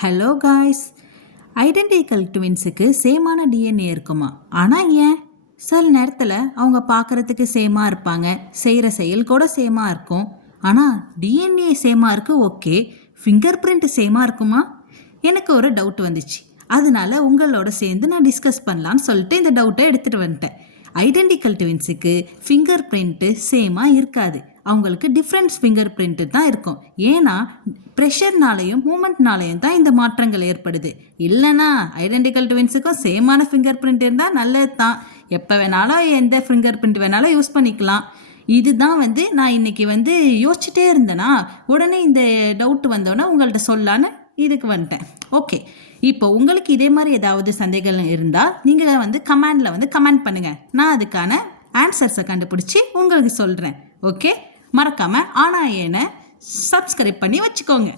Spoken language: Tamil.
ஹலோ காய்ஸ், ஐடென்டிக்கல் ட்வின்ஸுக்கு சேமான டிஎன்ஏ இருக்குமா? ஆனால் ஏன் சில நேரத்தில் அவங்க பார்க்குறதுக்கு சேமாக இருப்பாங்க, செய்கிற செயல் கூட சேமாக இருக்கும். ஆனால் டிஎன்ஏ சேமாக இருக்குது, ஓகே. ஃபிங்கர் பிரிண்ட் சேமாக இருக்குமா? எனக்கு ஒரு டவுட் வந்துச்சு. அதனால உங்களோட சேர்ந்து நான் டிஸ்கஸ் பண்ணலான்னு சொல்லிட்டு இந்த டவுட்டை எடுத்துகிட்டு வந்துட்டேன். ஐடென்டிக்கல் ட்வின்ஸுக்கு ஃபிங்கர் பிரிண்ட்டு சேமாக இருக்காது. அவங்களுக்கு டிஃப்ரெண்ட்ஸ் ஃபிங்கர் பிரிண்ட்டு தான் இருக்கும். ஏன்னா ப்ரெஷர்னாலையும் மூமெண்ட்னாலையும் தான் இந்த மாற்றங்கள் ஏற்படுது. இல்லைனா ஐடென்டிக்கல் ட்வின்ஸுக்கும் சேமான ஃபிங்கர் பிரிண்ட் இருந்தால் நல்லது தான். எப்போ வேணாலும் எந்த ஃபிங்கர் பிரிண்ட் வேணாலும் யூஸ் பண்ணிக்கலாம். இதுதான் நான் இன்னைக்கு யோசிச்சுட்டே இருந்தேன்னா உடனே இந்த டவுட் வந்தோன்னே உங்கள்கிட்ட சொல்லான்னு இதுக்கு வந்துட்டேன். ஓகே, இப்போ உங்களுக்கு இதே மாதிரி ஏதாவது சந்தேகம் இருந்தால் நீங்கள் கமெண்டில் கமெண்ட் பண்ணுங்கள். நான் அதுக்கான ஆன்சர்ஸை கண்டுபிடிச்சி உங்களுக்கு சொல்கிறேன். ஓகே, மறக்காமல் ஆனா ஏனை சப்ஸ்கிரைப் பண்ணி வச்சுக்கோங்க.